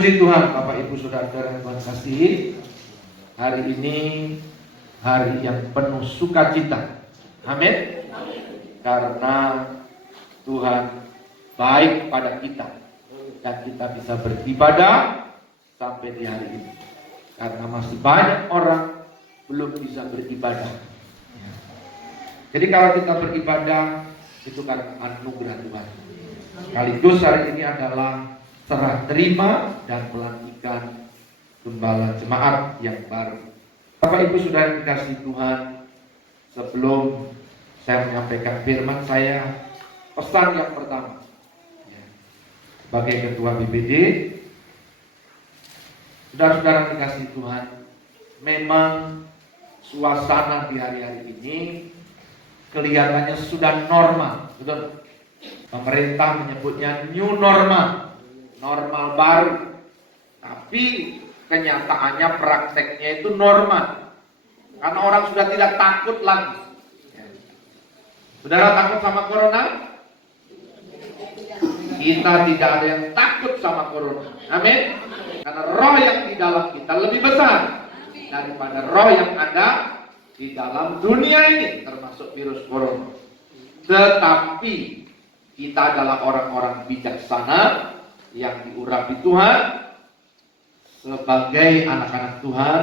Puji Tuhan, Bapak Ibu Saudara-saudara yang Tuhan kasihi. Hari ini hari yang penuh sukacita. Amin. Karena Tuhan baik pada kita dan kita bisa beribadah sampai di hari ini. Karena masih banyak orang belum bisa beribadah. Jadi kalau kita beribadah itu karena anugerah Tuhan. Sekaligus hari ini adalah serah terima dan pelantikan gembala jemaat yang baru. Bapak Ibu Saudara yang dikasihi Tuhan, sebelum saya menyampaikan firman saya, pesan yang pertama sebagai Ketua BPD, saudara-saudara yang dikasihi Tuhan, memang suasana di hari-hari ini kelihatannya sudah normal, betul? Pemerintah menyebutnya new normal, normal baru. Tapi kenyataannya prakteknya itu normal. Karena orang sudah tidak takut lagi. Saudara takut sama corona? Kita tidak ada yang takut sama corona. Amin. Karena roh yang di dalam kita lebih besar daripada roh yang ada di dalam dunia ini, termasuk virus corona. Tetapi kita adalah orang-orang bijaksana yang diurapi Tuhan. Sebagai anak-anak Tuhan,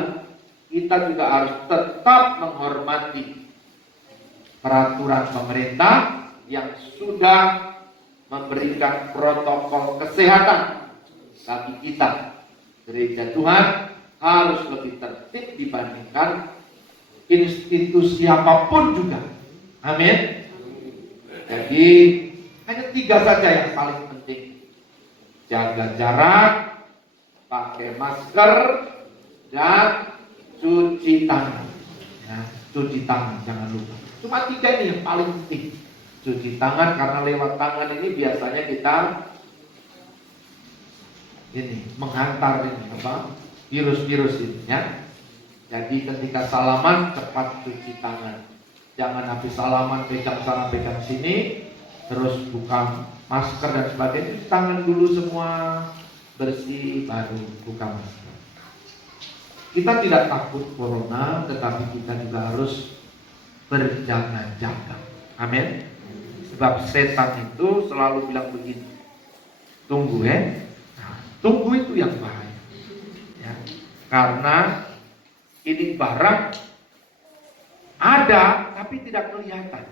kita juga harus tetap menghormati peraturan pemerintah yang sudah memberikan protokol kesehatan bagi kita. Gereja Tuhan harus lebih tertib dibandingkan institusi apapun juga. Amin. Jadi hanya 3 saja yang paling penting: jaga jarak, pakai masker, dan cuci tangan. Ya, cuci tangan jangan lupa. Cuma 3 ini yang paling penting. Cuci tangan, karena lewat tangan ini biasanya kita menghantar virus-virus ini ya. Jadi ketika salaman cepat cuci tangan. Jangan habis salaman pegang sana pegang sini, terus buka masker dan sebagainya. Cuci tangan dulu semua bersih baru buka masker. Kita tidak takut corona, tetapi kita juga harus berjaga-jaga. Amin. Sebab setan itu selalu bilang begini, tunggu tunggu itu yang bahaya ya. Karena ini barang ada tapi tidak kelihatan.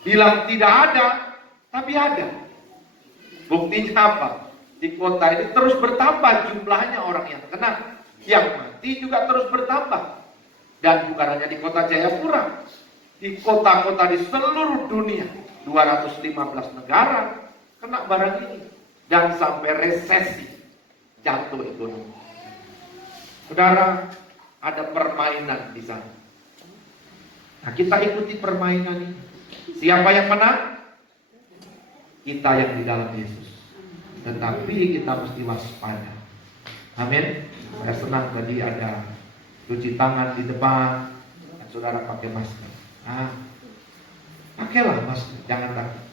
Bilang tidak ada tapi ada. Buktinya apa? Di kota ini terus bertambah jumlahnya orang yang kena, yang mati juga terus bertambah. Dan bukan hanya di kota Jayapura, di kota-kota di seluruh dunia, 215 negara kena barang ini. Dan sampai resesi, jatuh ekonomi. Saudara, ada permainan di sana. Nah, kita ikuti permainan ini. Siapa yang menang? Kita yang di dalam Yesus. Tetapi kita mesti waspada. Amin. Saya senang tadi ada cuci tangan di depan, dan saudara pakai masker. Nah, pakailah masker, jangan takut.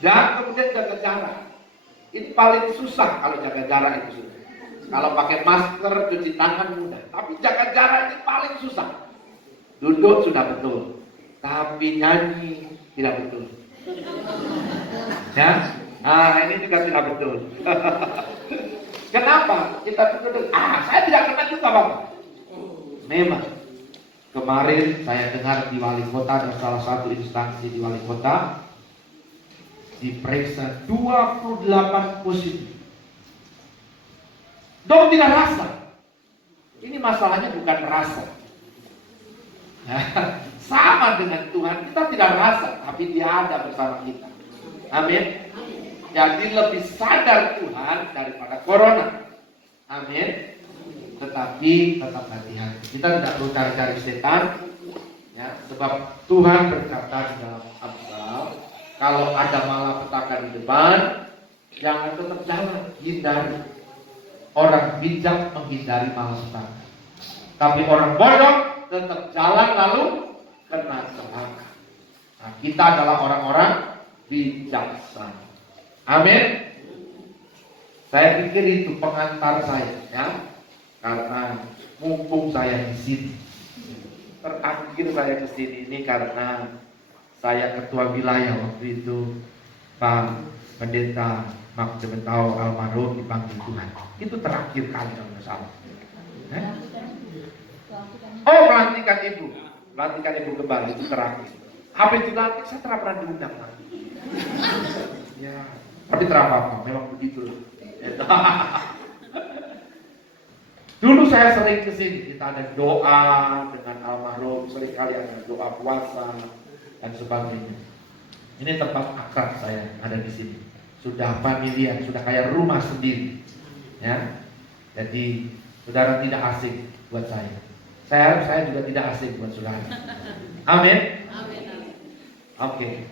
Dan kemudian jaga jarak. Ini paling susah kalau jaga jarak itu sudah. Kalau pakai masker, cuci tangan mudah. Tapi jaga jarak ini paling susah. Duduk sudah betul, tapi nyanyi tidak betul. Ya, nah ini juga tidak betul. Kenapa? Kita duduk. Saya tidak kena juga Bapak. Memang kemarin saya dengar di wali kota dan salah satu instansi di wali kota diperiksa 28 positif. Dok tidak rasa. Ini masalahnya bukan rasa. Sama dengan Tuhan, kita tidak rasa, tapi Dia ada bersama kita. Amin. Jadi lebih sadar Tuhan daripada corona. Amin. Tetapi tetap hati-hati. Kita tidak perlu cari-cari setan, ya, sebab Tuhan berkata di dalam Amsal, kalau ada malapetaka di depan, jangan tetap jalan, hindari. Orang bijak menghindari malapetaka. Tapi orang bodoh tetap jalan lalu kena celaka. Nah, kita adalah orang-orang bijaksana. Amin. Saya pikir itu pengantar saya, ya, karena mumpung saya di sini. Terakhir saya ke sini ini karena saya ketua wilayah waktu itu, Pak Pendeta Mak Demetau almarhum dipanggil Tuhan. Itu terakhir kali kalau nggak salah. Oh, pelantikan ibu kembali itu terakhir. Habis dilantik saya tidak pernah diundang lagi. Ya, tapi terapa, memang begitu. Dulu saya sering kesini, kita ada doa dengan almarhum, sering kali ada doa puasa dan sebagainya. Ini tempat akrab saya ada di sini. Sudah familiar, sudah kayak rumah sendiri, ya. Jadi saudara tidak asing buat saya. Saya harap saya juga tidak asing buat saudara. Amin. Oke.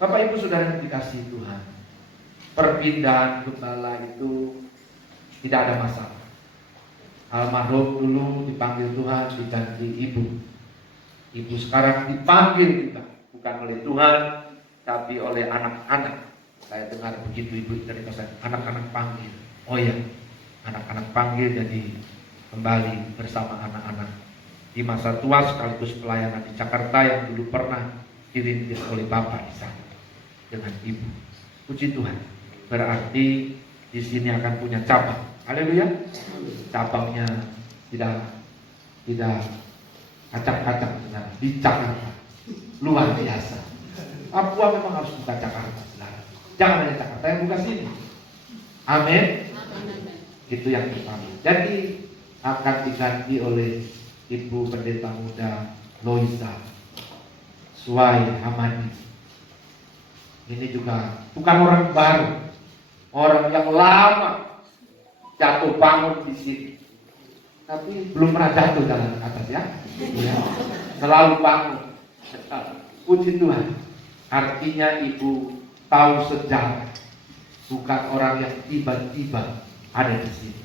Bapak Ibu saudara yang dikasihi Tuhan, perpindahan gembala itu tidak ada masalah. Almarhum dulu dipanggil Tuhan, diganti ibu. Ibu sekarang dipanggil juga, bukan oleh Tuhan, tapi oleh anak-anak. Saya dengar begitu ibu dari pesan, anak-anak panggil. Oh iya, anak-anak panggil jadi kembali bersama anak-anak. Di masa tua sekaligus pelayanan di Jakarta yang dulu pernah dirintis oleh Bapak di sana dengan ibu. Puji Tuhan. Berarti di sini akan punya cabang. Haleluya. Cabangnya tidak acak-acak di Jakarta. Luar biasa. Papua memang harus buka Jakarta. Jangan hanya Jakarta yang buka sini. Amin. Itu yang pertama. Jadi akan diganti oleh Ibu Pendeta Muda Loisa Suai Hamadi. Ini juga bukan orang baru, orang yang lama jatuh bangun di sini, tapi belum pernah jatuh jalan ke atas, ya. Selalu bangun. Puji Tuhan. Artinya ibu tahu sejarah, bukan orang yang tiba-tiba ada di sini.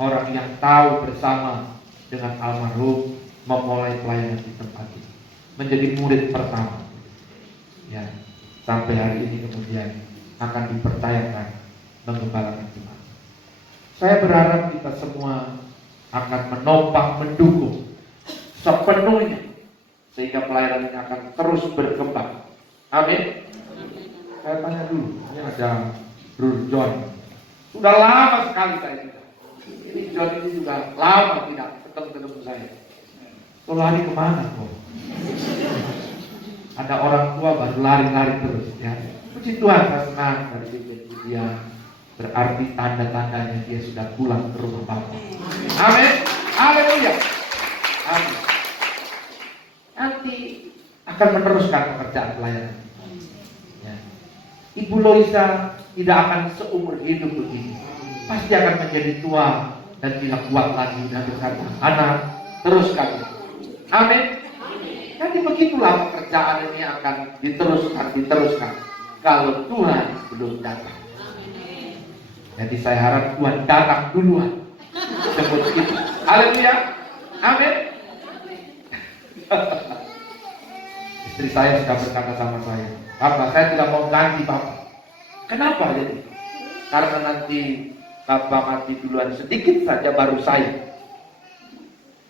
Orang yang tahu bersama dengan almarhum memulai pelayanan di tempat ini, menjadi murid pertama, ya, sampai hari ini kemudian akan dipercayakan mengembalakan jemaat. Saya berharap kita semua akan menopang, mendukung sepenuhnya sehingga pelayanan ini akan terus berkembang. Amin. Saya tanya dulu, ini ada Bro John. Sudah lama sekali saya tidak. Ini John ini juga lama tidak ketemu saya. Kok lari kemana kok? Ada orang tua baru lari-lari terus, ya. Puji Tuhan, saya senang dari dia. Berarti tanda-tandanya dia sudah pulang ke rumah Bapa. Amin. Haleluya. Amin. Nanti akan meneruskan pekerjaan pelayanan. Ya. Ibu Loisa tidak akan seumur hidup begini. Pasti akan menjadi tua dan tidak kuat lagi dan berkata, anak, teruskan. Amin. Jadi begitulah pekerjaan ini akan diteruskan kalau Tuhan belum datang. Jadi saya harap Tuhan datang duluan sebut itu. Haleluya. Amin. Istri saya sudah berkata sama saya, Bapak, saya tidak mau ganti Bapak. Kenapa jadi? Karena nanti Bapak mati duluan sedikit saja baru saya.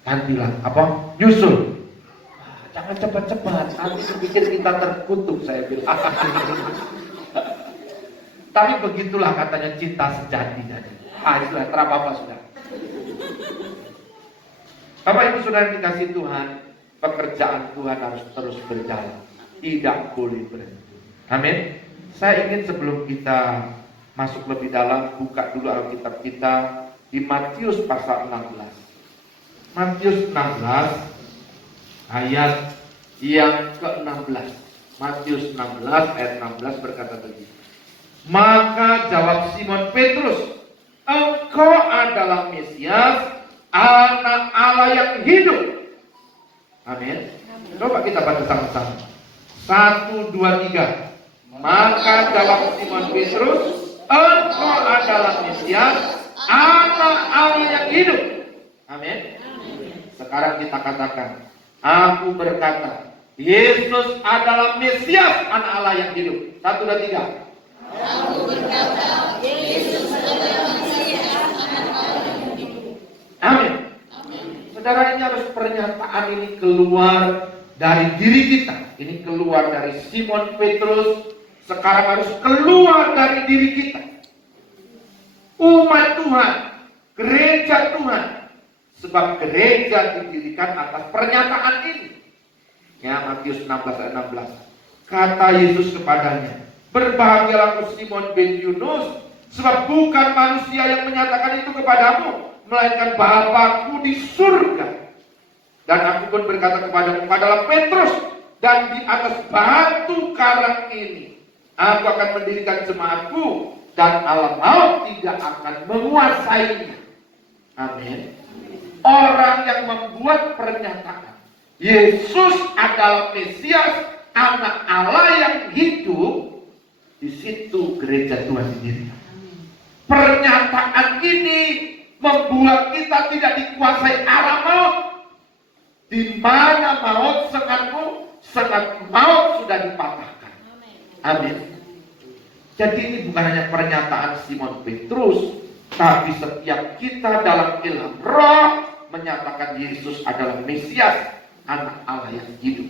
Gantilah, nyusul. Jangan cepat-cepat, nanti pikir kita terkutuk, saya bilang. Tapi begitulah katanya cinta sejati. Itulah terapa sudah. Bapak Ibu Saudara dikasih Tuhan, pekerjaan Tuhan harus terus berjalan, tidak boleh berhenti. Amin. Saya ingin sebelum kita masuk lebih dalam, buka dulu Alkitab kita di Matius pasal 16. Matius 16 ayat yang ke-16. Matius 16 ayat 16 berkata begini. Maka jawab Simon Petrus, engkau adalah Mesias, anak Allah yang hidup. Amin. Coba kita baca sama-sama. 1, 2, 3. Maka jawab Simon Petrus, engkau adalah Mesias, anak Allah yang hidup. Amin. Sekarang kita katakan, aku berkata, Yesus adalah Mesias, Anak Allah yang hidup. 1, 2, 3. Aku berkata, Yesus adalah Mesias, Anak Allah yang hidup. Amin. Saudara, ini harus pernyataan ini keluar dari diri kita. Ini keluar dari Simon Petrus. Sekarang harus keluar dari diri kita. Umat Tuhan, gereja Tuhan. Sebab gereja didirikan atas pernyataan ini. Ya, Matius 16 ayat 16. Kata Yesus kepadanya, berbahagialah engkau Simon bin Yunus, sebab bukan manusia yang menyatakan itu kepadamu, melainkan Bapa-Ku di surga. Dan aku pun berkata kepadamu, adalah Petrus, dan di atas batu karang ini aku akan mendirikan jemaatku, dan alam maut tidak akan menguasainya. Amin. Orang yang membuat pernyataan Yesus adalah Mesias, Anak Allah yang hidup, di situ gereja Tuhan didirikan. Pernyataan ini membuat kita tidak dikuasai arah maut. Di mana maut sengat maut sudah dipatahkan. Amin. Jadi ini bukan hanya pernyataan Simon Petrus, tapi setiap kita dalam ilham Roh menyatakan Yesus adalah Mesias, Anak Allah yang hidup.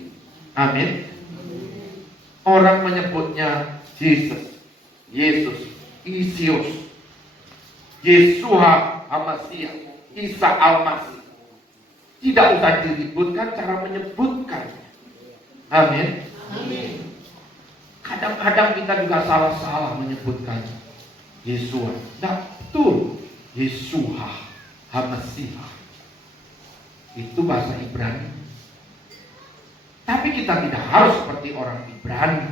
Amin. Orang menyebutnya Yesus, Isius, Yeshua Hamasiah, Isa Al-Masih. Tidak usah diributkan cara menyebutkan. Amin. Kadang-kadang kita juga salah-salah menyebutkan Yeshua. Tidak betul. Yeshua Hamasiah. Itu bahasa Ibrani. Tapi kita tidak harus seperti orang Ibrani.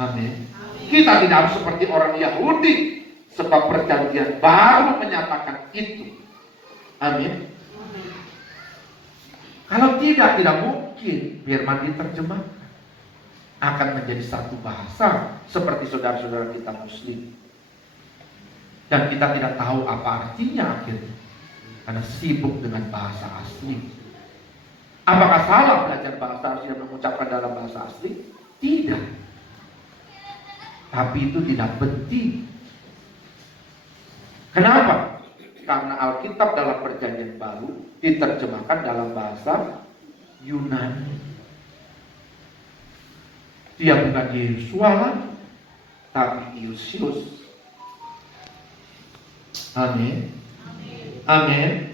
Amin. Kita tidak harus seperti orang Yahudi. Sebab perjanjian baru menyatakan itu. Amin. Kalau tidak mungkin firman diterjemahkan. Akan menjadi satu bahasa. Seperti saudara-saudara kita Muslim. Dan kita tidak tahu apa artinya akhirnya. Karena sibuk dengan bahasa asli. Apakah salah belajar bahasa asli dan mengucapkan dalam bahasa asli? Tidak. Tapi itu tidak penting. Kenapa? Karena Alkitab dalam perjanjian baru diterjemahkan dalam bahasa Yunani. Dia bukan Yeshua, tapi Iusius. Amin. Amin.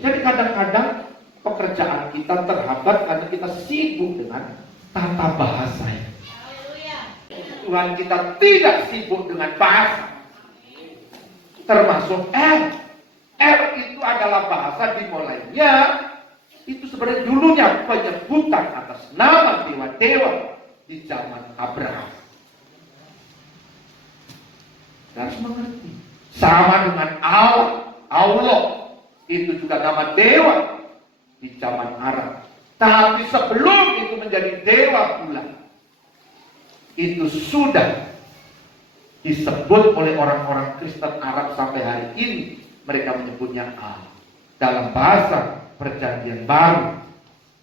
Jadi kadang-kadang pekerjaan kita terhambat karena kita sibuk dengan tata bahasa. Tuhan kita tidak sibuk dengan bahasa. Termasuk R. R itu adalah bahasa dimulainya. Itu sebenarnya dulunya penyebutan atas nama dewa-dewa di zaman Abraham. Harus mengerti. Sama dengan Allah. Itu juga nama dewa di zaman Arab. Tapi sebelum itu menjadi dewa bulan, itu sudah disebut oleh orang-orang Kristen Arab sampai hari ini. Mereka menyebutnya Allah. Dalam bahasa perjanjian baru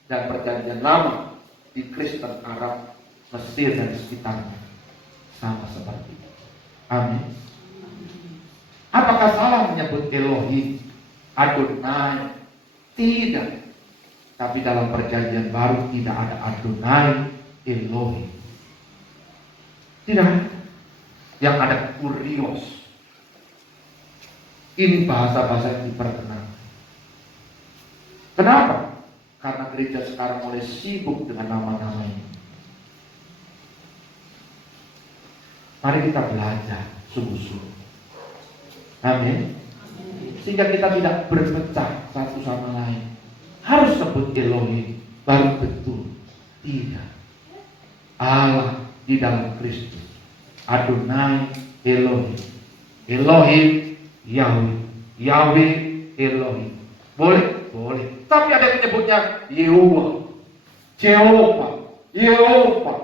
dan perjanjian lama di Kristen Arab, Mesir dan sekitarnya sama seperti itu. Amin. Apakah salah menyebut Elohim, Adonai? Tidak. Tapi dalam perjanjian baru tidak ada Adonai, Elohim. Tidak. Yang ada Kurios. Ini bahasa-bahasa yang diperkenalkan. Kenapa? Karena gereja sekarang mulai sibuk dengan nama-nama ini. Mari kita belajar sungguh-sungguh. Amin. Sehingga kita tidak berpecah satu sama lain. Harus sebut Elohim baru betul. Tidak. Allah di dalam Kristus. Adonai Elohim. Elohim Yahweh. Yahweh Elohim. Boleh? Boleh. Tapi ada yang menyebutnya Yehovah. Jehovah. Yehovah.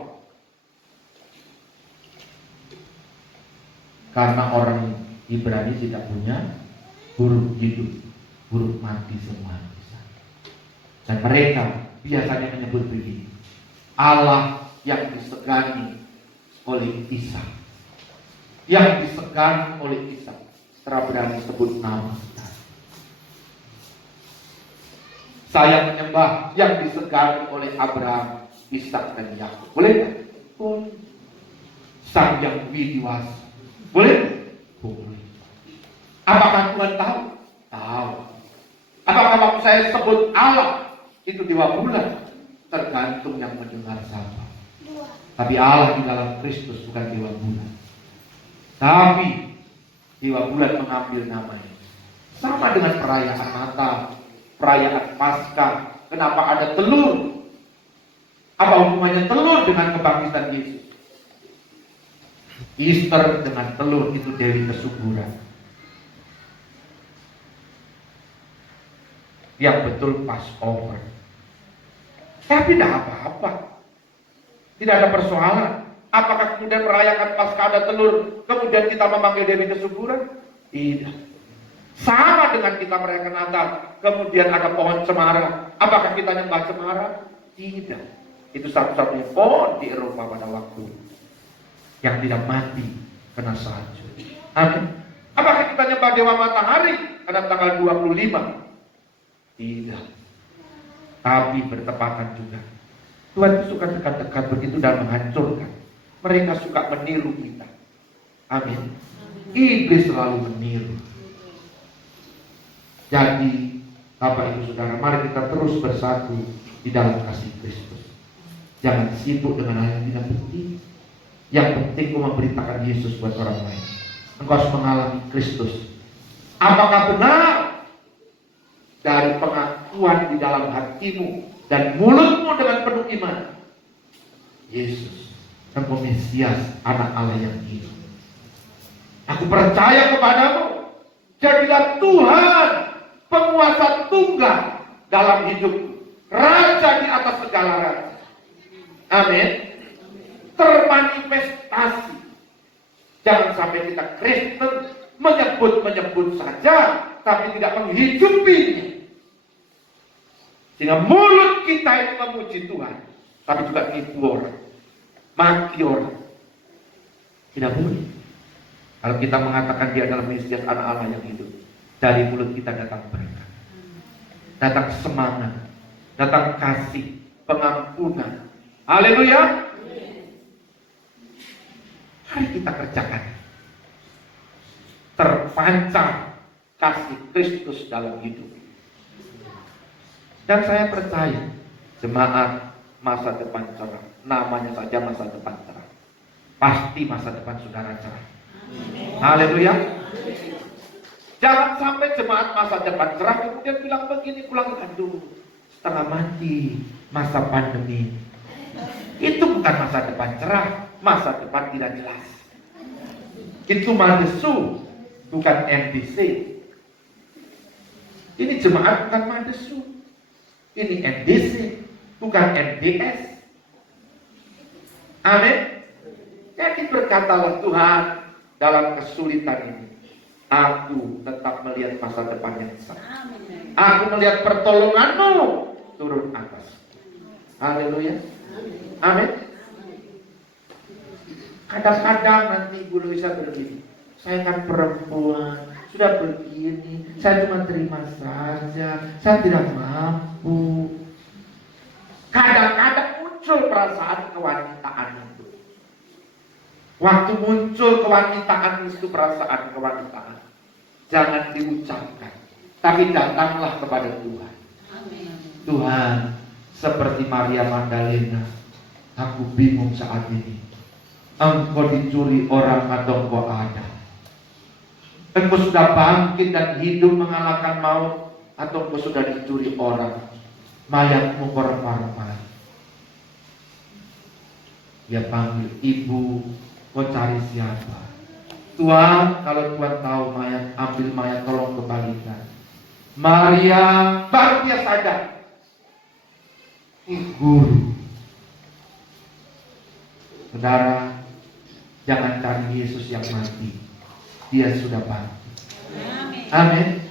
Karena orang Ibrani tidak punya huruf hidup, huruf mati semua. Dan mereka biasanya menyebut begini: Allah yang disegani oleh Ishak, yang disegani oleh Ishak, berani sebut nama kita. Saya menyembah yang disegani oleh Abraham, Ishak dan Yakub. Boleh nggak? Boleh. Sang yang widiwasa. Boleh? Boleh. Apakah Tuhan tahu? Tahu. Apakah waktu saya sebut Allah itu dewa bulan? Tergantung yang mendengar siapa. Tapi Allah di dalam Kristus bukan dewa bulan. Tapi dewa bulan mengambil namanya. Sama dengan perayaan Natal, perayaan Paskah. Kenapa ada telur? Apa hubungannya telur dengan kebangkitan Yesus? Easter dengan telur itu dewi kesuburan. Yang betul Passover. Tapi tidak apa-apa. Tidak ada persoalan. Apakah kemudian merayakan Paskah ada telur, kemudian kita memanggil dewi kesuburan? Tidak. Sama dengan kita merayakan Natal, kemudian ada pohon cemara. Apakah kita nyembah cemara? Tidak. Itu satu-satunya pohon di Eropa pada waktu yang tidak mati kena salju. Amin. Apakah kita nyembah dewa matahari pada tanggal 25? Tidak. Tapi bertepatan juga. Tuhan itu suka dekat-dekat begitu dan menghancurkan. Mereka suka meniru kita. Amin. Iblis selalu meniru. Jadi, Bapak Ibu Saudara, mari kita terus bersatu di dalam kasih Kristus. Jangan sibuk dengan hal yang tidak penting. Yang penting kau memberitakan Yesus buat orang lain. Engkau harus mengalami Kristus. Apakah benar dari pengakuan di dalam hatimu dan mulutmu dengan penuh iman, Yesus, Engkau Mesias, Anak Allah yang hidup. Aku percaya kepadamu. Jadilah Tuhan, penguasa tunggal dalam hidupku, Raja di atas segala raja. Amin. Termanifestasi. Jangan sampai kita Kristen menyebut saja, tapi tidak menghidupinya. Sehingga mulut kita itu memuji Tuhan, tapi juga nipu orang, maki orang. Tidak boleh. Kalau kita mengatakan dia adalah Mesias, Anak Allah yang hidup, dari mulut kita datang berkat, datang semangat, datang kasih, pengampunan. Haleluya. Mari kita kerjakan. Terpancar kasih Kristus dalam hidup. Dan saya percaya jemaat masa depan cerah. Namanya saja masa depan cerah. Pasti masa depan saudara cerah. Haleluya. Jangan sampai jemaat masa depan cerah kemudian bilang begini, pulang, aduh, setengah mati masa pandemi. Itu bukan masa depan cerah. Masa depan tidak jelas. Itu Madesu, bukan MDC. Ini jemaat bukan Madesu. Ini MDC, bukan MDS. Amin. Jadi berkatalah Tuhan, dalam kesulitan ini, aku tetap melihat masa depan yang cerah. Aku melihat pertolonganmu turun atas. Haleluya. Amin. Kadang-kadang nanti Bu Luisa berpikir, saya kan perempuan, sudah begini, saya cuma terima saja, saya tidak mampu. Kadang-kadang muncul perasaan kewanitaan itu. Waktu muncul kewanitaan itu, perasaan kewanitaan, jangan diucapkan, tapi datanglah kepada Tuhan. Tuhan, seperti Maria Magdalena, aku bingung saat ini. Engkau dicuri orang atau engkau ada? Engkau sudah bangkit dan hidup mengalahkan maut, atau engkau sudah dicuri orang, mayatmu kau remah-remah. Dia panggil, ibu, kau cari siapa? Tuhan, kalau Tuhan tahu mayat, ambil mayat, tolong kembalikan. Maria baru dia sadar, guru. Saudara, jangan cari Yesus yang mati. Dia sudah bangkit. Amin.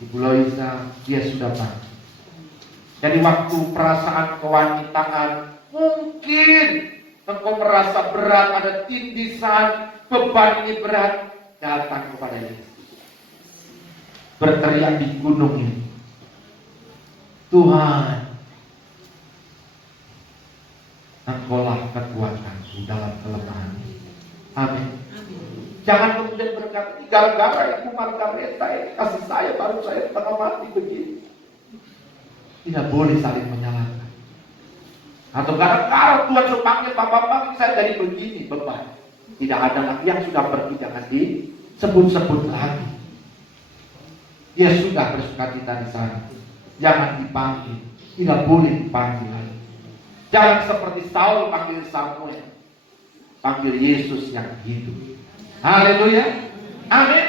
Ibu Loisa, dia sudah bangkit. Jadi waktu perasaan kewanitaan Mungkin engkau merasa berat, ada tindisan, beban ini berat, datang kepada Yesus. Berteriak di gunung ini, Tuhan, Engkaulah kekuatanku dalam kelemahan. Amin. Jangan kemudian berkata, gara-gara Ibu Margareta kasih saya, baru saya tengah mati begini. Tidak boleh saling menyalahkan. Atau gara-gara Tuhan sudah panggil Bapak saya jadi begini, beban. Tidak ada lagi yang sudah pergi, jangan disebut-sebut lagi. Dia sudah bersukacita di sana. Jangan dipanggil, tidak boleh dipanggil lagi. Jangan seperti Saul panggil Samuel, panggil Yesus yang hidup. Haleluya, amin.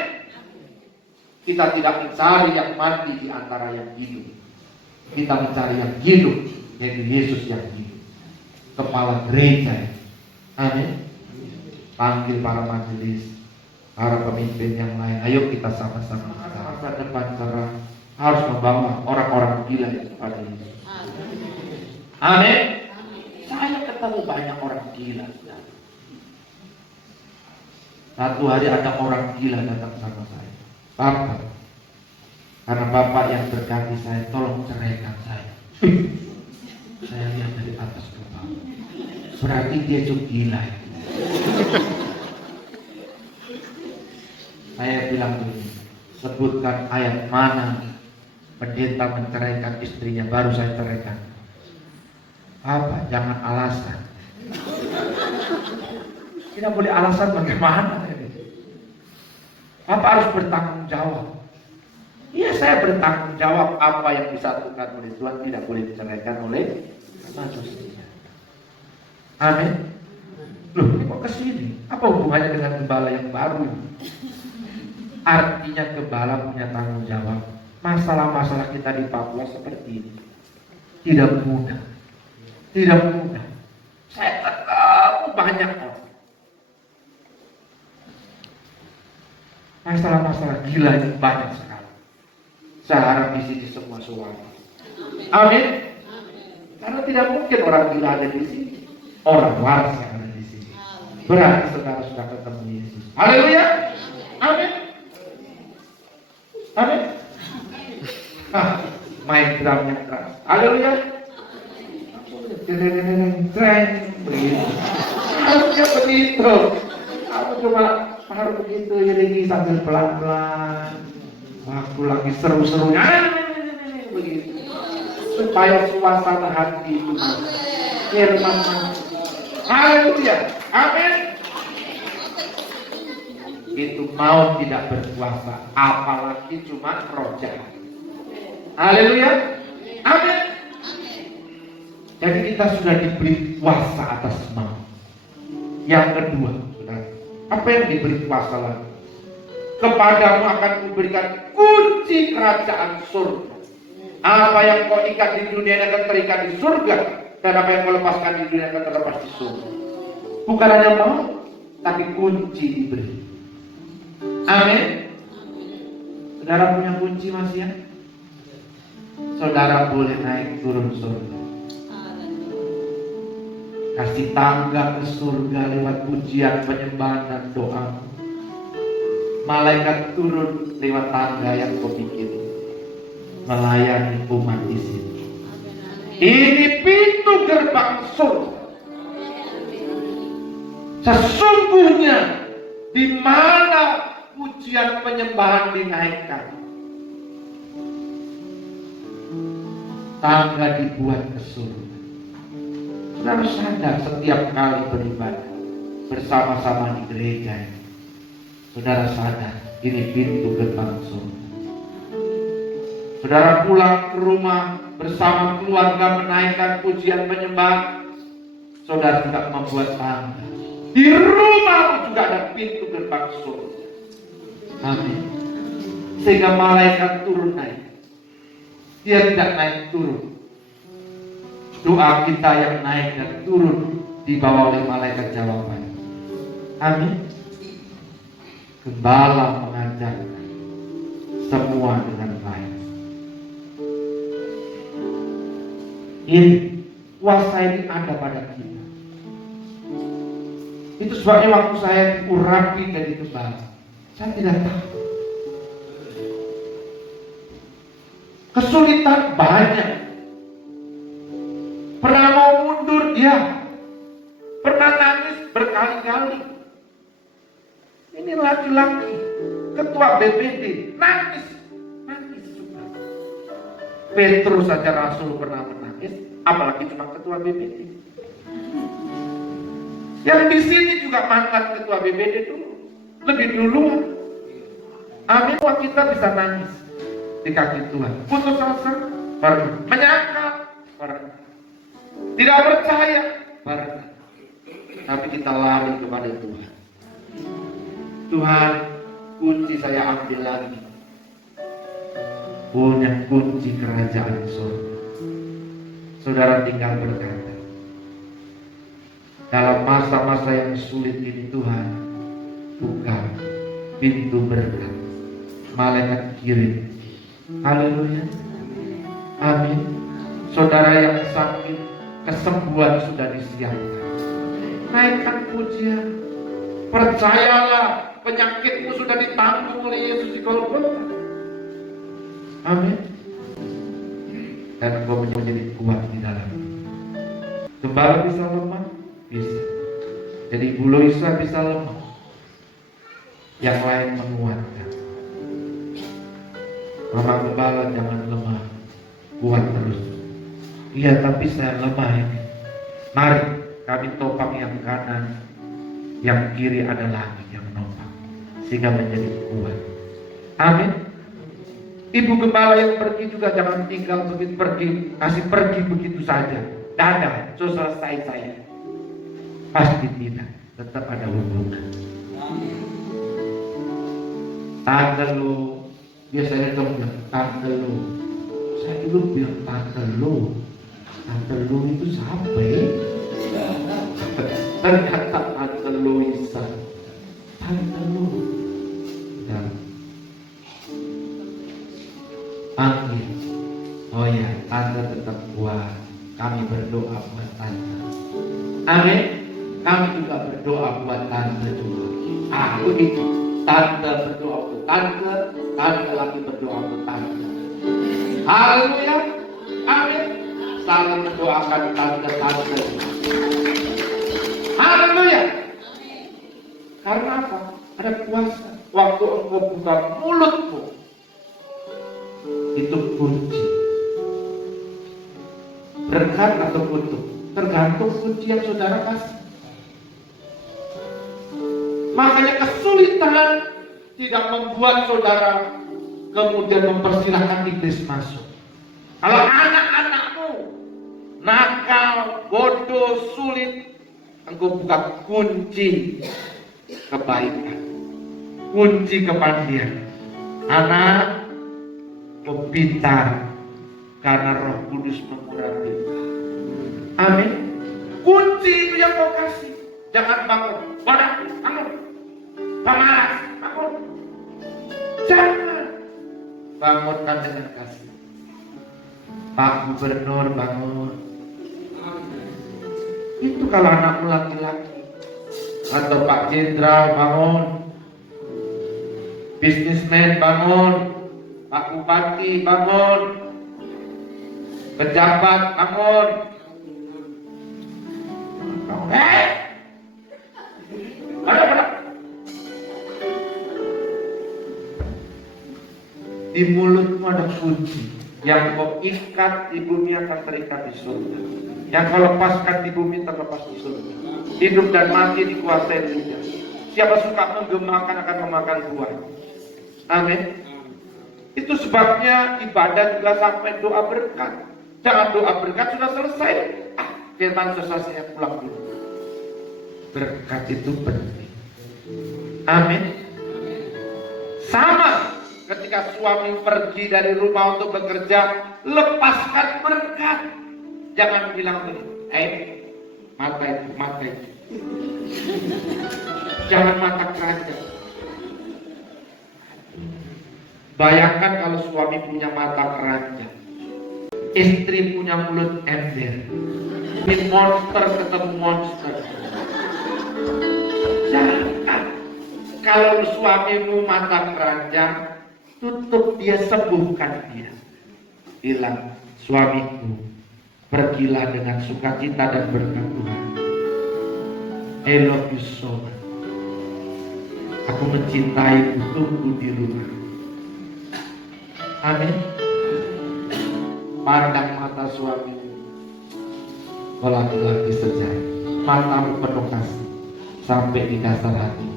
Kita tidak mencari yang mati di antara yang hidup. Kita mencari yang hidup, yaitu Yesus yang hidup, kepala gereja. Amin. Panggil para majelis, para pemimpin yang lain. Ayo kita sama-sama masa depan sekarang harus membawa orang-orang gila kepada Yesus. Amin. Saya ketemu banyak orang gila. Satu hari ada orang gila datang sama saya. Bapak, karena Bapak yang berkati saya, tolong ceraikan saya. Saya lihat dari atas ke bawah. Berarti dia itu gila. Saya bilang begini, sebutkan ayat mana pendeta menceraikan istrinya, baru saya ceraikan. Apa? Jangan alasan. Tidak boleh alasan bagaimana. Apa harus bertanggung jawab? Iya, saya bertanggung jawab. Apa yang disatukan oleh Tuhan tidak boleh diceraikan oleh manusia. Amin. Loh, kok kesini? Apa hubungannya dengan gembala yang baru? Artinya gembala punya tanggung jawab. Masalah-masalah kita di Papua seperti ini tidak mudah. Tidak mudah. Saya ketemu banyak orang. Masalah-masalah gila itu banyak sekali. Saya harap di sini semua suara. Amin. Karena tidak mungkin orang gila ada di sini. Orang waras yang ada di sini. Berarti saudara sudah ketemu Yesus. Haleluya. Amin. Amin. Main drumnya keras. Haleluya. Begitu. Harusnya begitu. Aku cuma harus begitu, jadi sambil pelan-pelan. Waktu lagi seru-serunya, begitu. Supaya suasana hati itu firman. Haleluya. Amin. Itu mau tidak berkuasa, apalagi cuma roh jahat. Haleluya. Amin. Jadi kita sudah diberi kuasa atas maut. Yang kedua, saudara, apa yang diberi kuasa lagi? Kepadamu akan kuberikan kunci kerajaan surga. Apa yang kau ikat di dunia akan terikat di surga, dan apa yang kau lepaskan di dunia akan terlepas di surga. Bukan hanya mau, tapi kunci diberi. Amin. Saudara punya kunci masih ya? Saudara boleh naik turun surga. Kasih tangga ke surga lewat pujian, penyembahan dan doa. Malaikat turun lewat tangga yang kau bikin, melayani umat di sini. Ini pintu gerbang surga. Sesungguhnya di mana pujian penyembahan dinaikkan, tangga dibuat ke surga. Saudara sadar setiap kali beribadah bersama-sama di gereja ini, saudara sadar ini pintu gerbang surga. Saudara pulang ke rumah bersama keluarga menaikkan pujian penyembahan, saudara juga membuat tangga. Di rumah juga ada pintu gerbang surga. Amin. Sehingga malaikat turun naik. Dia tidak naik turun. Doa kita yang naik dan turun dibawa oleh malaikat jawaban. Amin. Gembala mengajarkan semua dengan baik. Ini kuasa ini ada pada kita. Itu sebabnya waktu saya diurapi dari gembala, saya tidak tahu. Kesulitan banyak. Pernah mau mundur dia, pernah nangis berkali-kali. Ini laki-laki ketua BPD nangis juga. Petrus saja Rasul pernah menangis, apalagi cuma ketua BPD. Yang di sini juga mantan ketua BPD dulu, lebih duluan. Amin. Wah, kita bisa nangis di kaki Tuhan. Putus asa, pernah. Menyangkal, pernah. Tidak percaya, pernah. Tapi kita lari kepada Tuhan. Tuhan, kunci saya ambil lagi. Punya kunci kerajaan surga. Saudara tinggal berkata, dalam masa-masa yang sulit ini Tuhan, buka pintu berkat. Malaikat kirim. Haleluya. Amin. Saudara yang sakit, kesembuhan sudah disiapkan. Naikkan pujian. Percayalah, penyakitmu sudah ditanggung oleh Yesus di Golgota. Amin. Dan engkau menjadi kuat di dalam. Gembala bisa lemah? Bisa. Jadi Bu Loisa bisa lemah. Yang lain menguatkan. Mama Gembala jangan lemah. Kuat terus. Iya, tapi saya lemah ini. Mari kami topang yang kanan, yang kiri ada lagi yang menopang, sehingga menjadi kuat. Amin. Ibu gembala yang pergi juga jangan tinggal begitu pergi, kasih pergi begitu saja. Dadah, selesai saya. Pasti tidak, tetap ada hubungan. Tante lu, biasanya kamu bilang tante lu. Saya dulu bilang tante lu. Tante lu itu siapa ya? Ternyata Tante Luisa. Tante Lu. Dan panggil. Oh ya, Tante tetap kuat. Kami berdoa buat Tante. Amin. Kami juga berdoa buat Tante juga. Aku itu. Tante berdoa untuk Tante. Tante lagi berdoa untuk Tante. Haleluya. Amin. Saling mendoakan Tante-Tante. Haleluya. Karena apa? Ada kuasa. Waktu engkau buka mulutmu, itu kunci. Berkat atau kutuk, tergantung kunci yang saudara kasih. Makanya kesulitan tidak membuat saudara kemudian mempersilahkan iblis masuk. Kalau anak-anakmu nakal, bodoh, sulit, engkau buka kunci kebaikan, kunci kepandian. Anak pintar karena Roh Kudus mengurapi. Amin. Kunci itu yang kau kasih. Jangan bangun, bangun, pemalas, bangun. Jangan. Bangunkan dengan kasih. Pak Gubernur bangun. Itu kalau anakmu laki-laki. Atau Pak Jenderal bangun. Bisnismen bangun. Pak Bupati bangun. Pejabat bangun. Ada. Di mulutmu ada kunci. Yang kau ikat di bumi akan terikat di surga. Yang kau lepaskan di bumi terlepas di surga. Hidup dan mati dikuasai lidah. Siapa suka menggemakan akan memakan buah. Amin. Itu sebabnya ibadah juga sampai doa berkat. Jangan doa berkat sudah selesai. Firman selesai saya pulang dulu. Berkat itu penting. Amin. Sama ketika suami pergi dari rumah untuk bekerja, lepaskan berkat. Jangan bilang begini, mata itu. Jangan mata keranjang. Bayangkan kalau suami punya mata keranjang. Istri punya mulut ember. Monster ketemu monster. Jangan. Kalau suamimu mata keranjang, tutup dia, sembuhkan dia. Bilang, suamiku, pergilah dengan sukacita dan berkat Tuhan. I love you so much. Aku mencintai, tunggu di rumah. Amin. Pandang mata suamimu, laki-laki sejati, matamu penuh kasih sampai di dasar hati.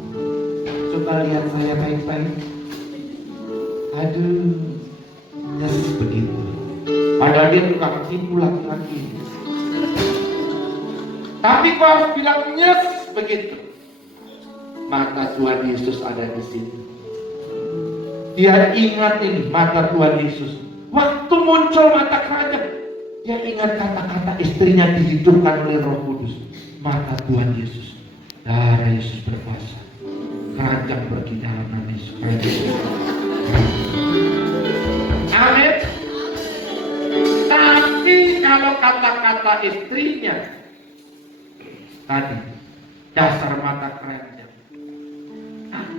Coba lihat saya baik-baik. Aduh, nyes begitu. Padahal dia tukang tipu laki-laki. Tapi kau harus bilang nyes begitu. Mata Tuhan Yesus ada di sini. Dia ingat ini mata Tuhan Yesus. Waktu muncul mata keranjang, dia ingat kata-kata istrinya dihidupkan oleh Roh Kudus. Mata Tuhan Yesus, darah Yesus berkuasa. Keranjang pergi dalam nama Yesus. Amin. Tapi kalau kata-kata istrinya tadi, dasar mata keranjang.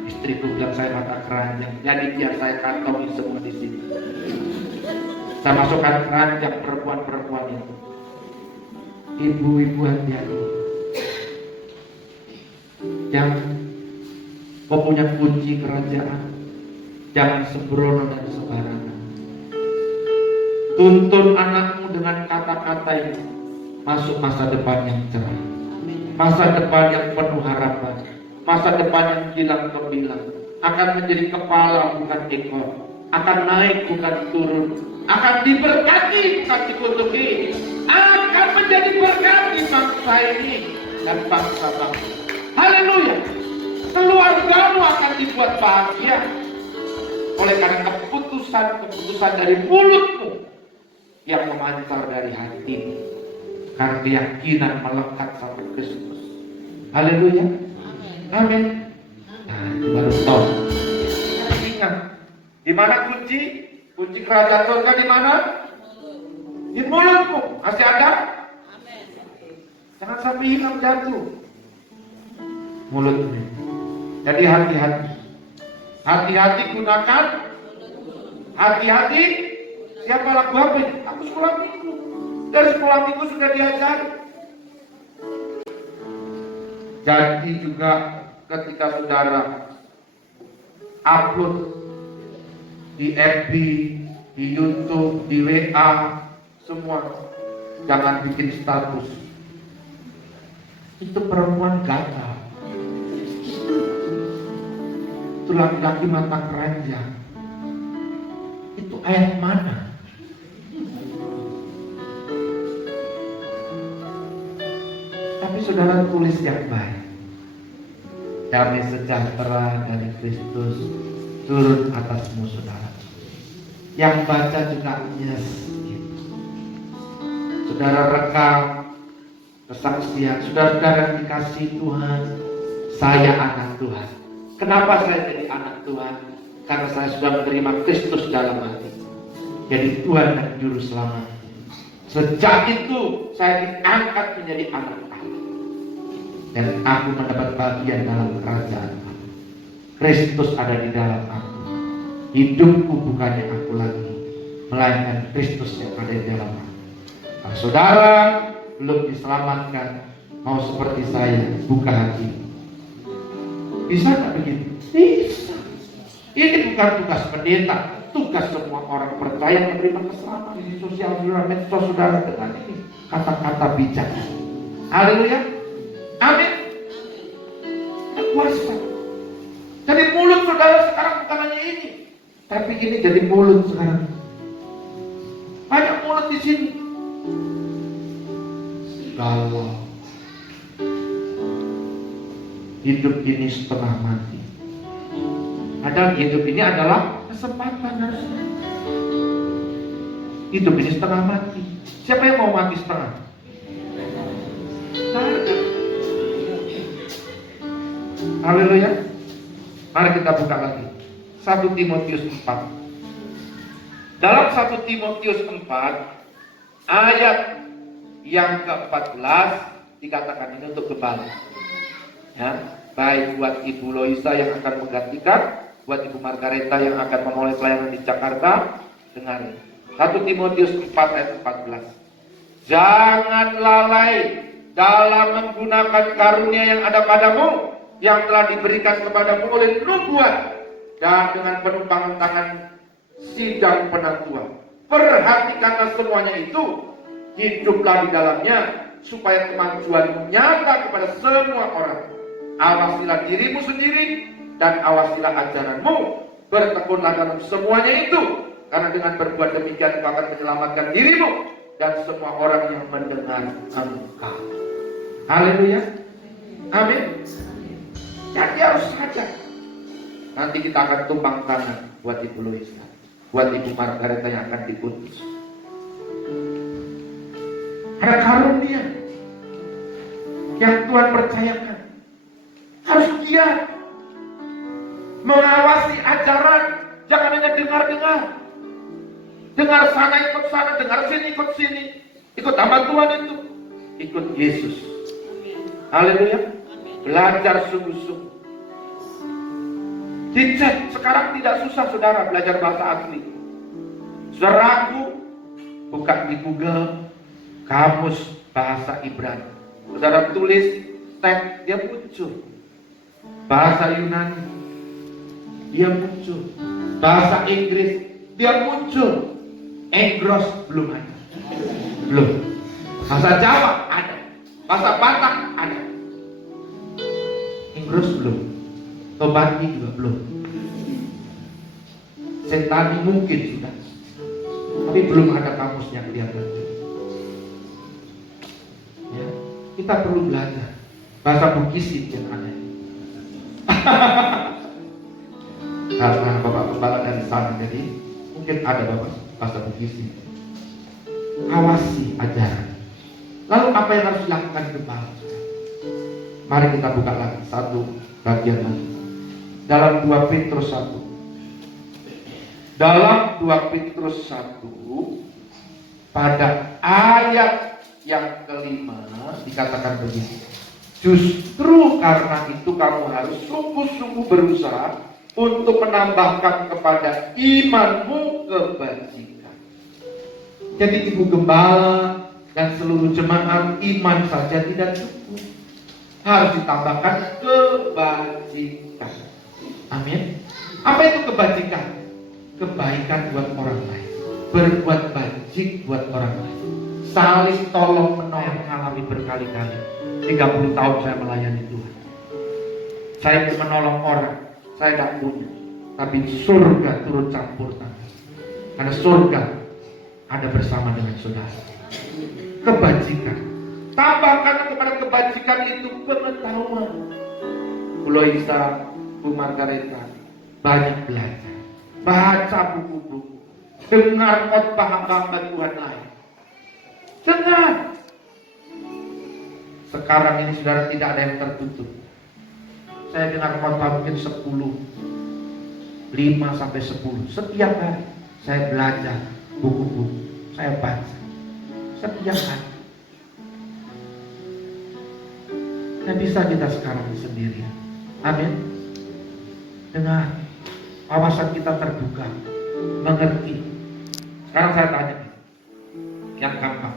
Istriku bilang saya mata keranjang, jadi biar saya kantongi semua di sini. Saya masukkan keranjang perempuan-perempuan itu. Ibu-ibu hati-hati. Jangan. Kau punya kunci kerajaan. Jangan sembrono dan sembarangan. Tuntun anakmu dengan kata-kata yang masuk masa depan yang cerah. Masa depan yang penuh harapan. Masa depan yang kilang gemilang. Akan menjadi kepala bukan ekor. Akan naik bukan turun. Akan diberkati bukan dikutuki. Akan menjadi berkat di bangsa ini dan bangsa-bangsa. Haleluya. Keluargamu akan dibuat bahagia oleh karena keputusan dari mulutmu yang memancar dari hatimu. Karena keyakinan melekat sama Kristus. Haleluya. Amin. Nah, itu baru tahu. Ingat, di mana kunci? Kunci kerajaan surga di mana? Di mulutmu. Masih ada? Jangan sampai hilang jatuh mulutmu. Jadi hati-hati. Hati-hati gunakan. Hati-hati. Siapa lagu apa ini? Aku sekolah minggu. Dari sekolah minggu sudah diajar. Jadi juga ketika saudara upload di FB, di YouTube, di WA, semua, jangan bikin status. Itu perempuan gagal. Itu laki-laki mata keranjang. Itu ayat mana? Tapi saudara tulis yang baik. Damai sejahtera dari Kristus turun atasmu saudara. Yang baca juga yes, gitu. Saudara rekam kesaksian. Saudara-saudara dikasih Tuhan, saya anak Tuhan. Kenapa saya jadi anak Tuhan? Karena saya sudah menerima Kristus dalam hati. Jadi Tuhan dan Juru Selamat. Sejak itu saya diangkat menjadi anak Allah. Dan aku mendapat bagian dalam kerajaan Allah. Kristus ada di dalam aku. Hidupku bukannya aku lagi, melainkan Kristus yang ada di dalam aku. Kalau saudara belum diselamatkan, mau seperti saya, buka hati. Bisa tak begitu? Bisa. Ini bukan tugas pendeta, tugas semua orang percaya menerima keselamatan di sosial media saudara dengan ini kata-kata bijak. Haleluya. Amin. Kuasa. Jadi mulut saudara sekarang bukan hanya ini, tapi ini jadi mulut sekarang. Banyak mulut di sini. Kalau hidup ini setengah mati. Padahal hidup ini adalah kesempatan harusnya. Hidup ini setengah mati. Siapa yang mau mati setengah? Haleluya. Mari kita buka lagi 1 Timotius 4. Dalam 1 Timotius 4 Ayat yang ke-14 dikatakan ini untuk gembala. Ya, baik buat Ibu Loisa yang akan menggantikan, buat Ibu Margareta yang akan memulai pelayanan di Jakarta, dengar. 1 Timotius 4 ayat 14. Jangan lalai dalam menggunakan karunia yang ada padamu, yang telah diberikan kepadamu oleh nubuat dan dengan penumpangan tangan sidang penentuan. Perhatikanlah semuanya itu, hiduplah di dalamnya, supaya kemajuanmu nyata kepada semua orang. Awasilah dirimu sendiri dan awasilah ajaranmu. Bertekunlah dalam semuanya itu, karena dengan berbuat demikian kau akan menyelamatkan dirimu dan semua orang yang mendengar engkau. Haleluya. Amin. Jadi harus sadar. Nanti kita akan tumpang tangan buat Ibu Loisa, buat Ibu Margareta yang akan diutus. Ada karunia yang Tuhan percayakan. Harus giat mengawasi ajaran, jangan hanya dengar-dengar. Dengar sana ikut sana, dengar sini ikut sini. Ikut hamba Tuhan itu, ikut Yesus. Haleluya. Belajar sungguh-sungguh. Dicek, sekarang tidak susah saudara belajar bahasa asli. Saudara ragu, buka di Google kamus bahasa Ibrani. Saudara tulis tag, dia muncul. Bahasa Yunani, dia muncul. Bahasa Inggris, dia muncul. Engros belum ada. Belum. Bahasa Jawa ada. Bahasa Batak ada. Inggris belum. Tobati juga belum. Setani mungkin sudah. Tapi belum ada kamusnya kelihatan. Ya, kita perlu belajar bahasa Bugis yang ada. Karena Bapak Gembala dari sana, jadi mungkin ada Bapak bahasa Bugis. Awasi ajaran. Lalu apa yang harus dilakukan Gembala? Mari kita buka lagi satu bagian lagi. Dalam 2 Petrus 1. Dalam 2 Petrus 1 pada ayat yang kelima dikatakan begini. Justru karena itu kamu harus sungguh-sungguh berusaha untuk menambahkan kepada imanmu kebajikan. Jadi Ibu Gembala dan seluruh jemaat, iman saja tidak cukup. Harus ditambahkan kebajikan. Amin. Apa itu kebajikan? Kebaikan buat orang lain, berbuat baik buat orang lain, saling tolong menolong. Mengalami berkali-kali 30 tahun saya melayani Tuhan. Saya menolong orang, saya tidak punya, tapi surga turun campur tangan. Karena surga ada bersama dengan saudara. Kebajikan. Tambahkan kepada kebajikan itu pengetahuan. Bu Loisa, Bu Margareta, banyak belajar, baca buku-buku, dengar khotbah hamba Tuhan lain. Dengar. Sekarang ini saudara tidak ada yang tertutup. Saya dengar khotbah mungkin 5 sampai 10 setiap hari. Saya belajar buku-buku, saya baca setiap hari. Dan bisa kita sekarang sendirian. Amin. Dengan wawasan kita terbuka, mengerti. Sekarang saya tanya, yang gampang.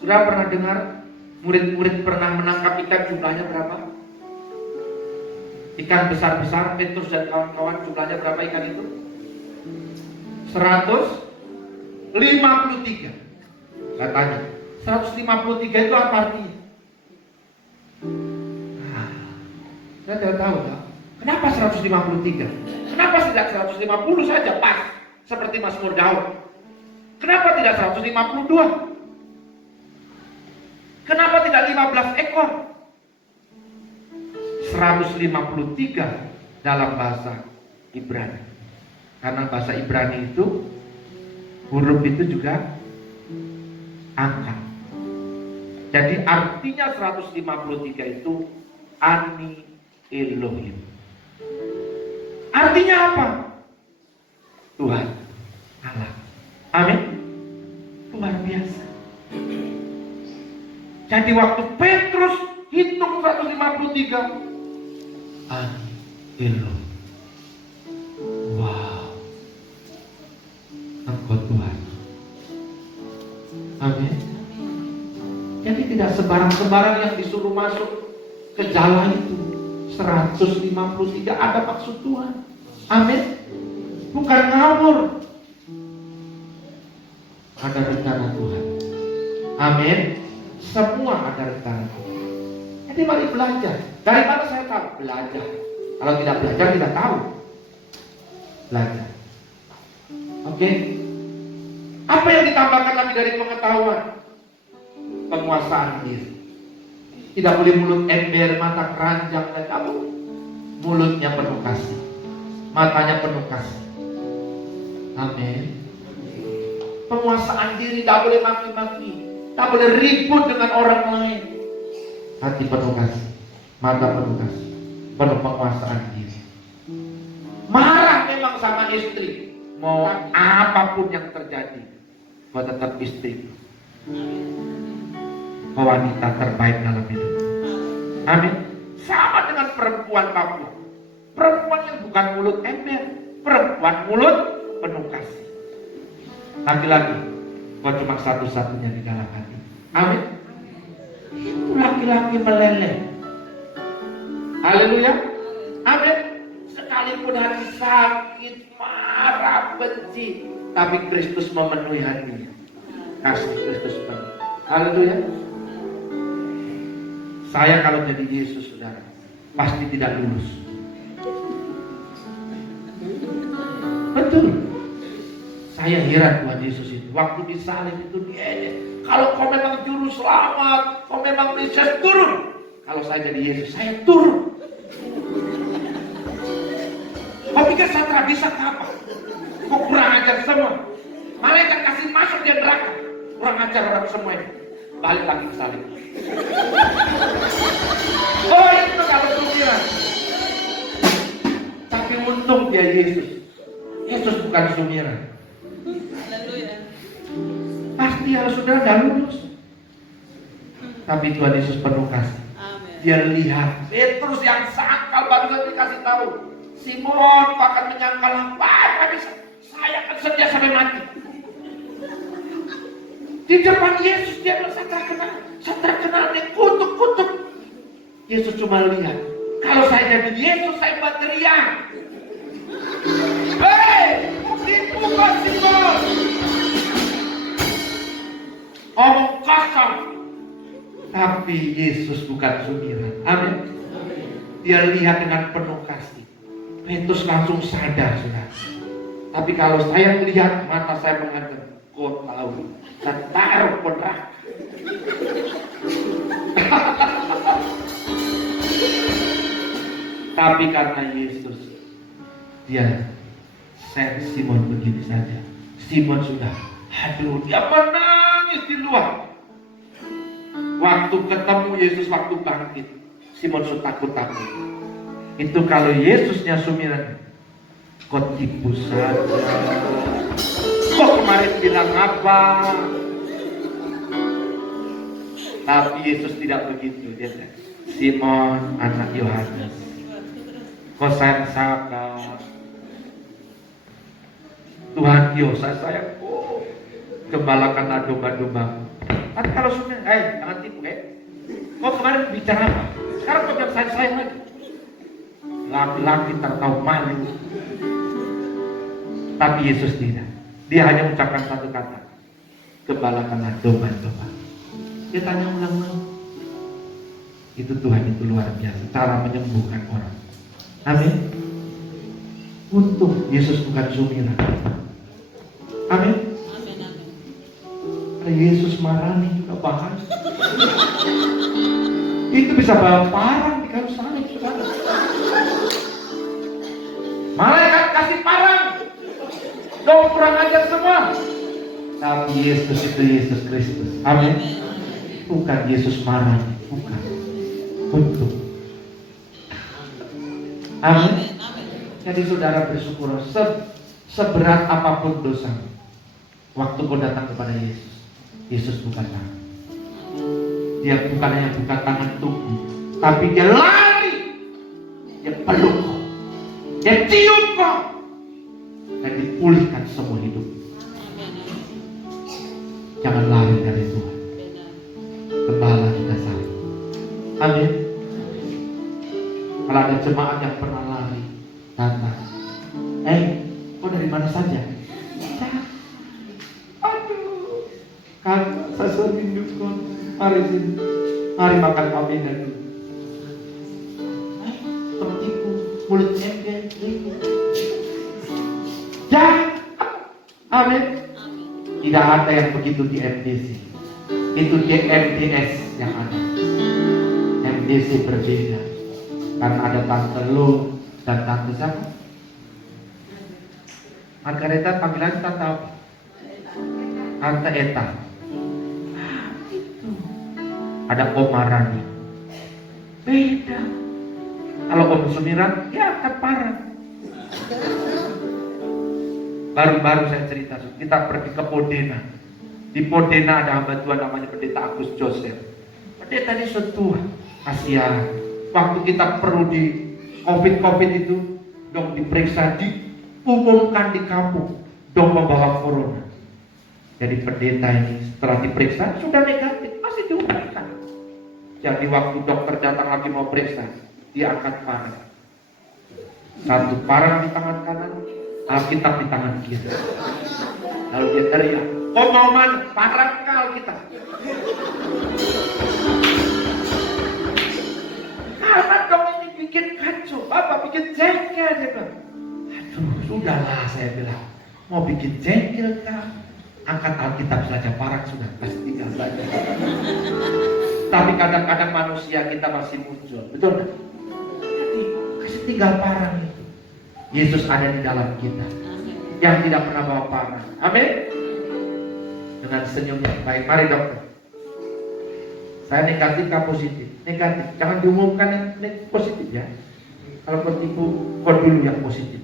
Sudah pernah dengar murid-murid pernah menangkap ikan, jumlahnya berapa? Ikan besar-besar, Petrus dan kawan-kawan, jumlahnya berapa ikan itu? 153. Saya tanya, 153 itu apa artinya? Saya tidak tahu. Kenapa 153? Kenapa tidak 150 saja pas seperti Mazmur Daud? Kenapa tidak 152? Kenapa tidak 15 ekor? 153 dalam bahasa Ibrani. Karena bahasa Ibrani itu huruf itu juga angka. Jadi artinya 153 itu Ani Elohim. Artinya apa? Tuhan Allah. Amin. Luar biasa. Jadi waktu Petrus hitung 153, Elo, wow, Engkau Tuhan. Amin. Jadi tidak sembarang-sembarang yang disuruh masuk ke jalan itu. 153 ada maksud Tuhan. Amin. Bukan ngawur. Ada rencana Tuhan. Amin. Semua ada rencana Tuhan. Jadi mari belajar. Dari mana saya tahu? Belajar. Kalau tidak belajar tidak tahu. Belajar. Oke. Apa yang ditambahkan lagi dari pengetahuan? Penguasaan diri. Tidak boleh mulut ember, mata keranjang dan apa? Mulutnya penuh kasih, matanya penuh kasih. Amin. Penguasaan diri, tidak boleh maki-maki, tidak boleh ribut dengan orang lain. Hati penuh kasih, mata penuh kasih, penuh penguasaan diri. Marah memang sama istri, mau apapun yang terjadi, kau tetap istri. Wanita terbaik dalam hidup. Amin. Sama dengan perempuan Papua. Perempuan yang bukan mulut ember, perempuan mulut penuh kasih. Laki-laki, kau cuma satu-satunya di dalam hati. Amin. Itu laki-laki meleleh. Haleluya. Amin. Sekalipun hati sakit, marah, benci, tapi Kristus memenuhi hatinya. Kasih Kristus penuh. Haleluya. Saya kalau jadi Yesus, saudara, pasti tidak lulus. Betul. Saya heran Tuhan Yesus itu. Waktu disalib itu dia, kalau kau memang juru selamat, kau memang Mesias, turun. Kalau saya jadi Yesus, saya turun. Kau pikir saya tidak bisa apa? Kau kurang ajar semua. Malaikat kasih masuk dia neraka. Kurang ajar orang semua ini. Balik lagi ke salib. Oh, itu kalau sumiran. Tapi untung dia Yesus. Yesus bukan sumiran. Pasti harus saudara dah lulus. Tapi Tuhan Yesus penuh kasih. Dia lihat Petrus yang sangkal baru saja dikasih tahu. Simon, kau akan menyangkal apa? Saya akan setia sampai mati. Di depan Yesus dia merasa terkenal nih, kutuk. Yesus cuma lihat. Kalau saya jadi Yesus, saya berteriak. Hei, dibuka Simon. Omong kosong. Tapi Yesus bukan sumiran. Amin. Dia lihat dengan penuh kasih. Petrus langsung sadar, saudara. Tapi kalau saya melihat, mata saya mengatakan, kau tahu, saya taruh neraka. Tapi karena Yesus, dia send Simon begini saja. Simon sudah, dia menangis di luar. Waktu ketemu Yesus, waktu bangkit, Simon sudah takut. Itu kalau Yesusnya sumiran, kau tipu saja. Kok kemarin bilang apa? Tapi Yesus tidak begitu. Dia bilang, Simon anak Yohanes, kau sayang Tuhan saya sayangku, gembalakanlah domba-dombamu. Tapi kalau sudah, jangan tipu, kau kemarin bicara apa? Sekarang kau bilang sayang lagi. Laki-laki tertawa malu. Tapi Yesus tidak. Dia hanya mengucapkan satu kata, gembalakanlah domba-domba. Dia tanya ulang-ulang. Itu Tuhan itu luar biasa, cara menyembuhkan orang. Amin. Untung Yesus bukan sumiran. Amin. Kalau Yesus marah nih juga bahaya. Itu bisa bawa parang di kayu salib, saudara. Malaikat kasih parang. Kau kurang ajar semua. Tapi Yesus itu Yesus Kristus. Amin. Bukan Yesus marah, bukan. Untuk. Amin. Jadi saudara bersyukur, seberat apapun dosa, waktu kau datang kepada Yesus, Yesus bukan marah. Dia bukan hanya buka tangan tubuh, tapi dia lari, dia peluk kau, dia cium kau, dan dipulihkan semua hidup. Jangan lari dari Tuhan. Gembala kita sayang. Amin. Kalau ada jemaat yang pernah lari, datang. Kau dari mana saja? Aduh, kakak, saya rindu kau. Mari sini, mari makan kami dulu. Tertipu, mulut ember, ya, amin. Tidak ada yang begitu di MDC. Itu di MDS yang ada. MDC berbeda. Karena ada tante Lo dan tante siapa? Margareta panggilan tante apa? Tante Eta. Itu. Ada Om Marani. Beda. Kalau Om Sumiran, ya akan parah. Baru-baru saya cerita, kita pergi ke Podena. Di Podena ada hamba Tuhan namanya Pendeta Agus Joseph. Pendeta ini setua, kasihan. Waktu kita perlu di COVID itu, dong diperiksa, diumumkan di kampung, dong membawa corona. Jadi pendeta ini setelah diperiksa sudah negatif, masih diumumkan. Jadi waktu dokter datang lagi mau periksa, dia angkat parang. Satu parang di tangan kanan, Alkitab di tangan kiri. Lalu dia teriak, "Kau mau mana? Parang kal kita." Karena dong ini bikin kacau, Bapak bikin jengkel, dia bilang. Aduh, sudahlah, saya bilang, mau bikin jengkel kah? Angkat Alkitab saja, parang sudah, kasih tinggal saja. Tapi kadang-kadang manusia kita masih muncul, betul kan? Jadi, kasih tinggal parang itu. Yesus ada di dalam kita, yang tidak pernah bawa parang. Amin. Dengan senyum yang baik, mari dokter. Saya negatif kah positif? Negatif. Jangan diumumkan yang positif ya. Kalau tertipu, kau dulu yang positif.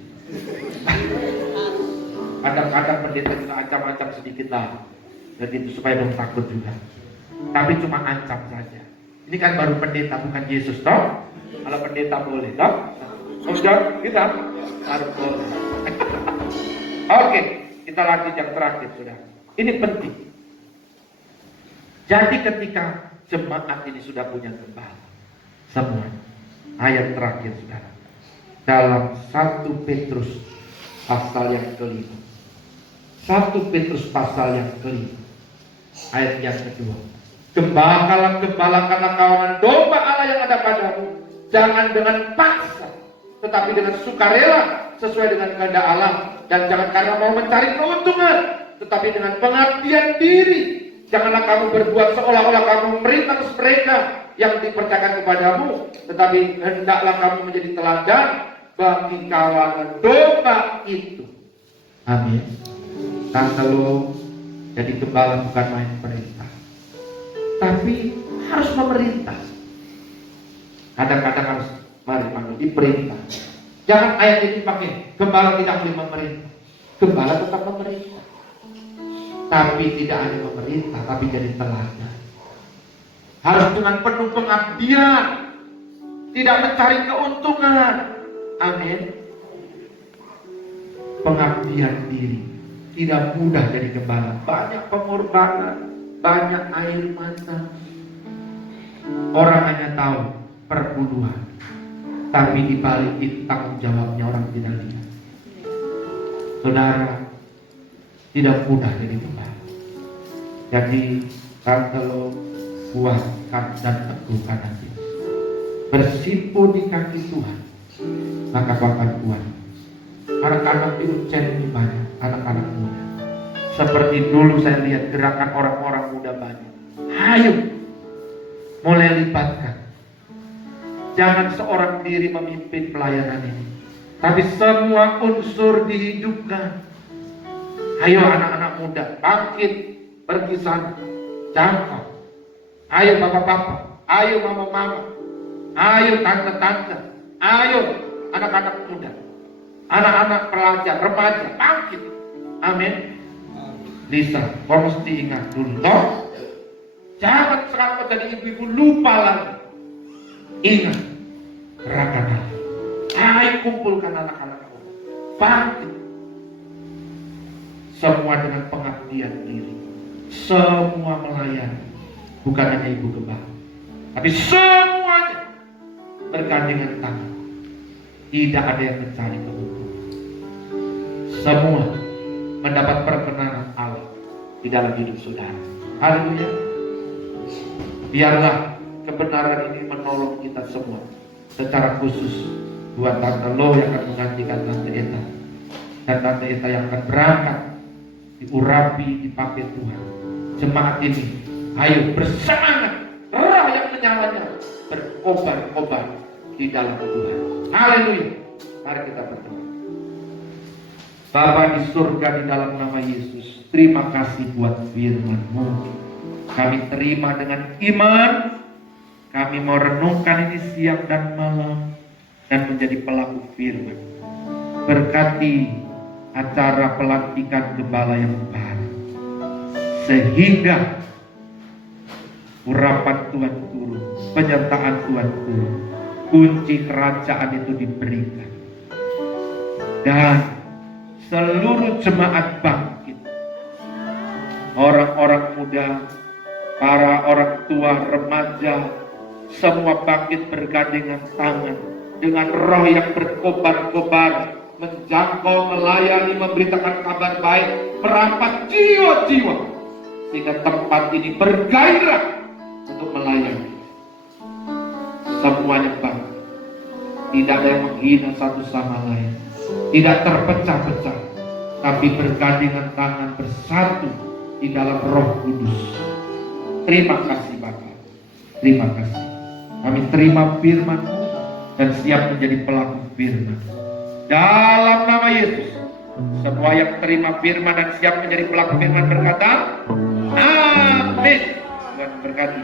Kadang-kadang pendeta juga ancam-ancam sedikit lah. Dan itu supaya dong takut juga. Tapi cuma ancam saja. Ini kan baru pendeta, bukan Yesus, toh? Kalau pendeta boleh, toh? Sudah, kita harus boleh. Oke, kita lanjut yang terakhir, sudah. Ini penting. Jadi ketika jemaat ini sudah punya gembala, semua ayat terakhir, saudara, dalam 1 Petrus pasal yang kelima. 1 Petrus pasal yang kelima, ayat yang kedua. Gembalakanlah kawanan domba Allah yang ada padamu, jangan dengan paksa, tetapi dengan sukarela sesuai dengan kehendak Allah, dan jangan karena mau mencari keuntungan, tetapi dengan pengabdian diri. Janganlah kamu berbuat seolah-olah kamu memerintah mereka yang dipercayakan kepadamu, tetapi hendaklah kamu menjadi teladan bagi kawanan domba itu. Amin. Tante Lo jadi gembala bukan main perintah, tapi harus memerintah. Kadang-kadang harus mari diperintah. Jangan ayat ini pakai gembala tidak boleh memerintah. Gembala tetap memerintah, tapi tidak hanya memerintah, tapi jadi teladan. Harus dengan penuh pengabdian, tidak mencari keuntungan. Amin. Pengabdian diri. Tidak mudah jadi gembala. Banyak pengorbanan, banyak air mata. Orang hanya tahu perburuan, tapi di balik itu tanggung jawabnya orang tidak lihat. Saudara, tidak mudah jadi gembala. Jadi kalau kuatkan dan teguhkan hati, bersimpu di kaki Tuhan, maka Bapak kuat. Anak-anak itu cari banyak, anak-anak muda. Seperti dulu saya lihat gerakan orang-orang muda banyak. Ayo, mulai libatkan. Jangan seorang diri memimpin pelayanan ini, tapi semua unsur dihidupkan. Ayo anak-anak muda, bangkit, pergi sana, jangkau. Ayo bapak-bapak, ayo mama-mama, ayo tante-tante, ayo anak-anak muda, anak-anak pelajar, remaja, bangkit. Amin. Lisa, kau mesti ingat dulu, toh, Jangan sekarang kau jadi ibu-ibu lupa lagi. Ingat, gerakan. Ayo kumpulkan anak-anakmu. Bangkit. Semua dengan pengabdian diri. Semua melayani. Bukan hanya ibu gembala, tapi semuanya bergandengan tangan. Tidak ada yang mencari keuntungan. Semua mendapat perkenanan Allah di dalam hidup saudara. Haleluya. Biarlah kebenaran ini menolong kita semua. Secara khusus buat Tante Lo yang akan menggantikan Tante Eta, dan Tante Eta yang akan berangkat diurapi, dipakai Tuhan. Jemaat ini, ayo bersemangat. Roh yang menyala-nyala berkobar-kobar di dalam Tuhan. Haleluya. Mari kita berdoa. Bapa di surga, di dalam nama Yesus, terima kasih buat firman-Mu. Kami terima dengan iman. Kami mau renungkan ini siang dan malam dan menjadi pelaku firman. Berkati acara pelantikan gembala yang baru, sehingga urapan Tuhan turun, penyertaan Tuhan turun, kunci kerajaan itu diberikan, dan seluruh jemaat bangkit. Orang-orang muda, para orang tua, remaja, semua bangkit bergandengan tangan dengan roh yang berkobar-kobar, menjangkau, melayani, memberitakan kabar baik, merampas jiwa-jiwa, sehingga tempat ini bergairah untuk melayani. Semuanya bangkit. Tidak ada yang menghina satu sama lain, tidak terpecah-pecah, tapi bergandengan tangan bersatu di dalam Roh Kudus. Terima kasih Bapa. Terima kasih. Kami terima firman-Mu dan siap menjadi pelaku firman. Dalam nama Yesus, semua yang terima firman dan siap menjadi pelaku firman berkata, amin. Tuhan berkati.